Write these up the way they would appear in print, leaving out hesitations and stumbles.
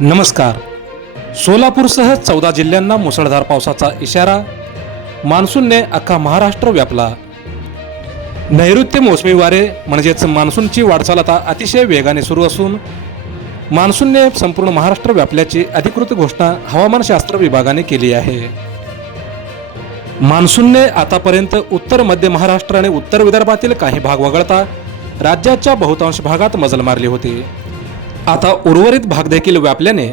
नमस्कार. सोलापूरसह 14 जिल्ह्यांना मुसळधार पावसाचा इशारा. मान्सूनने अख्खा महाराष्ट्र व्यापला. नैऋत्य मोसमी वारे म्हणजेच मान्सूनची वाटचाल आता अतिशय वेगाने सुरू असून मान्सूनने संपूर्ण महाराष्ट्र व्यापल्याची अधिकृत घोषणा हवामानशास्त्र विभागाने केली आहे. मान्सूनने आतापर्यंत उत्तर मध्य महाराष्ट्र आणि उत्तर विदर्भातील काही भाग वगळता राज्याच्या बहुतांश भागात मजल मारली होती. आता उर्वरित भाग देखील व्यापल्याने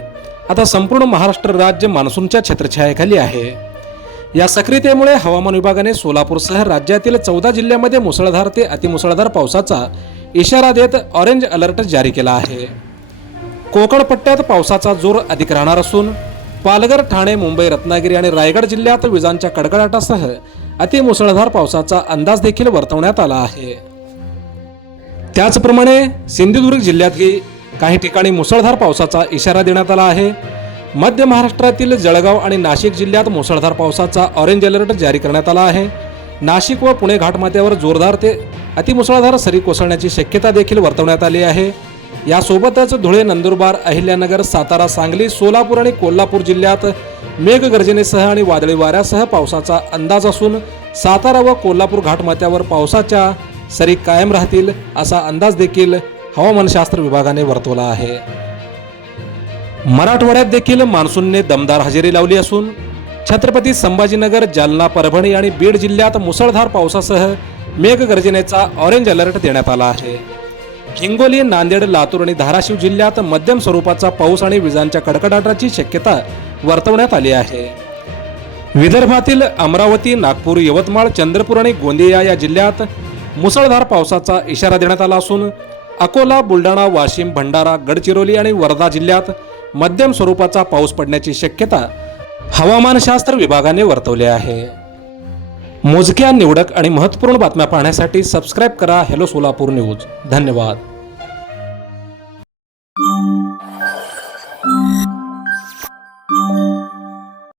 आता संपूर्ण महाराष्ट्र राज्य मान्सूनच्या छत्रछायेखाली आहे. या सक्रियतेमुळे हवामान विभागाने सोलापूरसह राज्यातील 14 जिल्ह्यांमध्ये मुसळधार ते अतिमुसळधार पावसाचा इशारा देत ऑरेंज अलर्ट जारी केला आहे. कोकण पट्ट्यात पावसाचा जोर अधिक राहणार असून पालघर, ठाणे, मुंबई, रत्नागिरी आणि रायगड जिल्ह्यात विजांच्या कडकडाटासह अतिमुसळधार पावसाचा अंदाज देखील वर्तवण्यात आला आहे. त्याचप्रमाणे सिंधुदुर्ग जिल्ह्यातही काही ठिकाणी मुसळधार पावसाचा इशारा देण्यात आला आहे. मध्य महाराष्ट्रातील जळगाव आणि नाशिक जिल्ह्यात मुसळधार पावसाचा ऑरेंज अलर्ट जारी करण्यात आला आहे. नाशिक व पुणे घाटमाथ्यावर जोरदार ते अतिमुसळधार सरी कोसळण्याची शक्यता देखील वर्तवण्यात आली आहे. यासोबतच धुळे, नंदुरबार, अहिल्यानगर, सातारा, सांगली, सोलापूर आणि कोल्हापूर जिल्ह्यात मेघगर्जनेसह आणि वादळी वाऱ्यासह पावसाचा अंदाज असून सातारा व कोल्हापूर घाटमाथ्यावर पावसाच्या सरी कायम राहतील असा अंदाज देखील हवामानशास्त्र विभागाने वर्तवला आहे. मराठवाड्यात देखील मान्सूनने दमदार हजेरी लावली असून छत्रपती संभाजीनगर, जालना, परभणी आणि बीड जिल्ह्यात मुसळधार पावसासह मेघगर्जनेचा ऑरेंज अलर्ट देण्यात आला आहे. हिंगोली, नांदेड, लातूर आणि धाराशिव जिल्ह्यात मध्यम स्वरूपाचा पाऊस आणि विजांच्या कडकडाटाची शक्यता वर्तवण्यात आली आहे. विदर्भातील अमरावती, नागपूर, यवतमाळ, चंद्रपूर आणि गोंदिया या जिल्ह्यात मुसळधार पावसाचा इशारा देण्यात आला असून अकोला, बुलढाणा, वाशिम, भंडारा, गडचिरोली आणि वर्धा जिल्ह्यात मध्यम स्वरूपाचा पाऊस पडण्याची शक्यता हवामानशास्त्र विभागाने वर्तवली आहे. मोजक्या, निवडक आणि महत्त्वपूर्ण बातम्या पाहण्यासाठी सबस्क्राईब करा हेलो सोलापूर न्यूज. धन्यवाद.